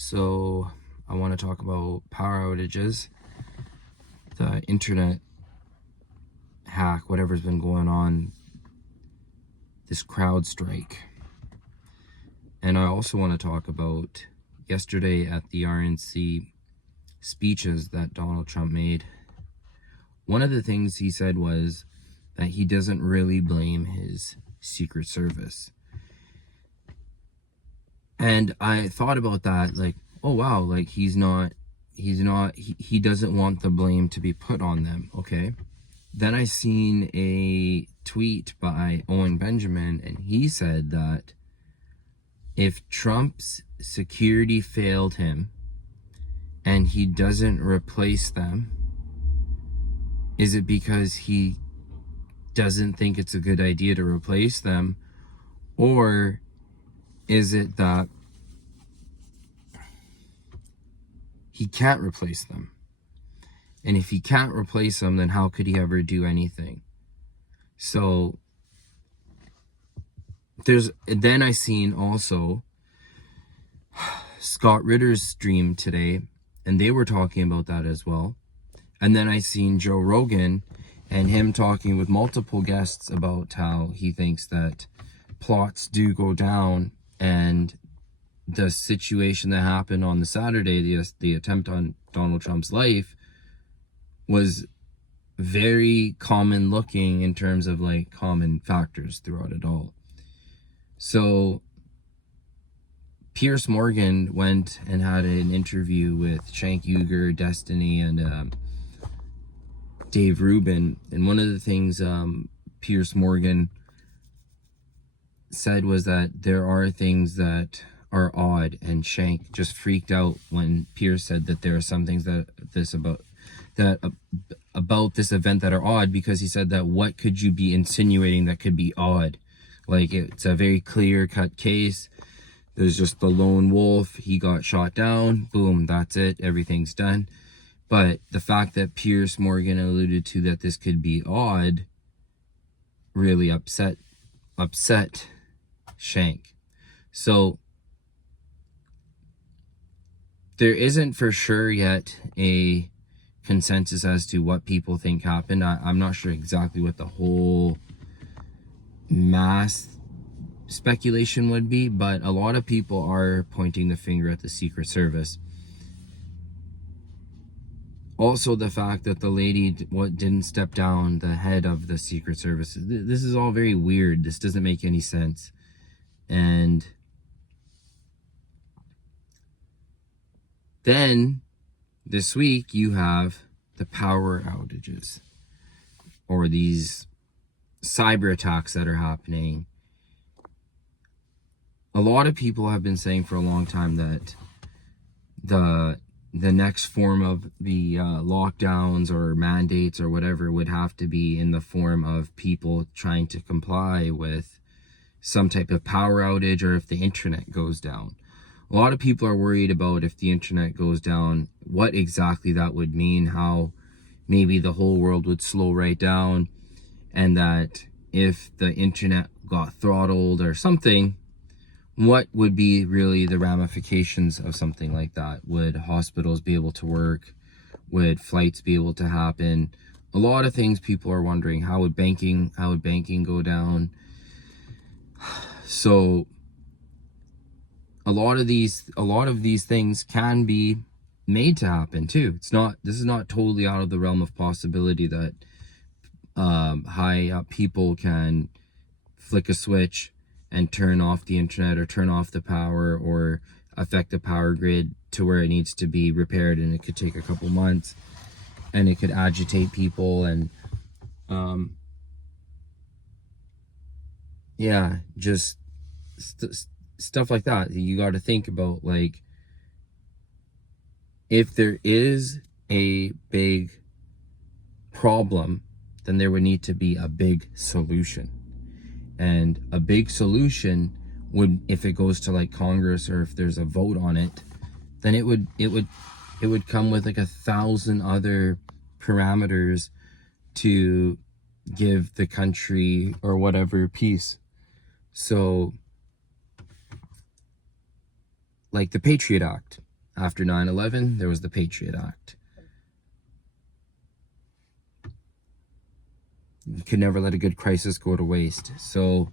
So I want to talk about power outages, the internet hack, whatever's been going on, this CrowdStrike. And I also want to talk about yesterday at the RNC speeches that Donald Trump made. One of the things he said was that he doesn't really blame his Secret Service. And I thought about that, like, oh wow, like he doesn't want the blame to be put on them, okay? Then I seen a tweet by Owen Benjamin, and he said that if Trump's security failed him and he doesn't replace them, is it because he doesn't think it's a good idea to replace them? Or is it that he can't replace them? And if he can't replace them, then how could he ever do anything? So then I seen also Scott Ritter's stream today, and they were talking about that as well. And then I seen Joe Rogan and him talking with multiple guests about how he thinks that plots do go down, and the situation that happened on the Saturday, the attempt on Donald Trump's life, was very common looking in terms of like common factors throughout it all. So Piers Morgan went and had an interview with Cenk Uygur, Destiny, and Dave Rubin. And one of the things Piers Morgan said was that there are things that are odd, and Cenk just freaked out when Piers said that there are some things about this event that are odd, because he said that what could you be insinuating that could be odd? Like, it's a very clear-cut case. There's just the lone wolf. He got shot down. Boom, that's it. Everything's done. But the fact that Piers Morgan alluded to that this could be odd really upset Cenk. So there isn't for sure yet a consensus as to what people think happened. I'm not sure exactly what the whole mass speculation would be, but a lot of people are pointing the finger at the Secret Service. Also, the fact that the lady didn't step down the head of the Secret Service. This is all very weird. This doesn't make any sense. And then this week you have the power outages, or these cyber attacks that are happening. A lot of people have been saying for a long time that the next form of the lockdowns or mandates or whatever would have to be in the form of people trying to comply with some type of power outage, or if the internet goes down. A lot of people are worried about if the internet goes down, what exactly that would mean, how maybe the whole world would slow right down, and that if the internet got throttled or something, what would be really the ramifications of something like that? Would hospitals be able to work? Would flights be able to happen? A lot of things people are wondering. How would banking go down? So a lot of these things can be made to happen too. This is not totally out of the realm of possibility that high up people can flick a switch and turn off the internet or turn off the power or affect the power grid to where it needs to be repaired, and it could take a couple months, and it could agitate people, and just stuff like that. You got to think about, like, if there is a big problem, then there would need to be a big solution. And a big solution would, if it goes to like Congress, or if there's a vote on it, then it would come with like 1,000 other parameters to give the country or whatever peace. So like the Patriot Act, After 9/11, there was the Patriot Act. You could never let a good crisis go to waste. So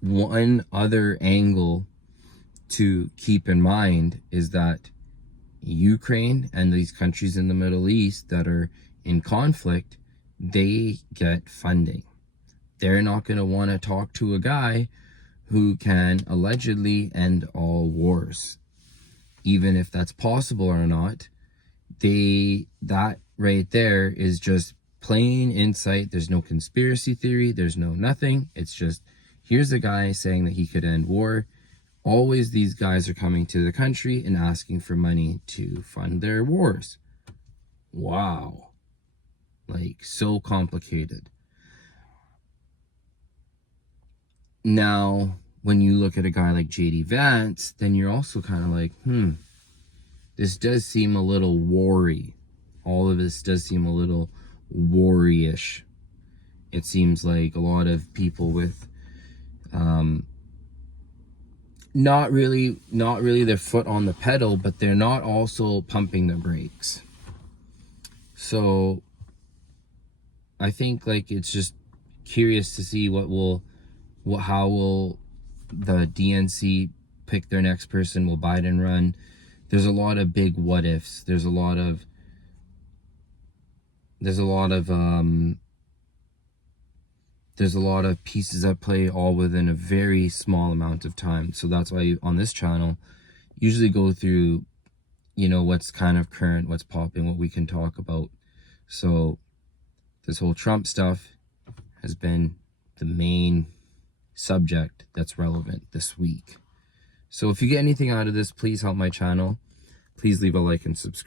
one other angle to keep in mind is that Ukraine and these countries in the Middle East that are in conflict, they get funding. They're not going to want to talk to a guy who can allegedly end all wars. Even if that's possible or not, that right there is just plain insight. There's no conspiracy theory. There's no nothing. It's just, here's a guy saying that he could end war. Always these guys are coming to the country and asking for money to fund their wars. Wow. Like, so complicated. Now, when you look at a guy like J.D. Vance, then you're also kind of like, this does seem a little war-y. All of this does seem a little war-ish. It seems like a lot of people with not really their foot on the pedal, but they're not also pumping the brakes. So I think, like, it's just curious to see how will the DNC pick their next person. Will Biden run? There's a lot of big what ifs. There's a lot of pieces at play, all within a very small amount of time. So that's why on this channel, usually go through, what's kind of current, what's popping, what we can talk about. So this whole Trump stuff has been the main subject that's relevant this week. So if you get anything out of this, please help my channel. Please leave a like and subscribe.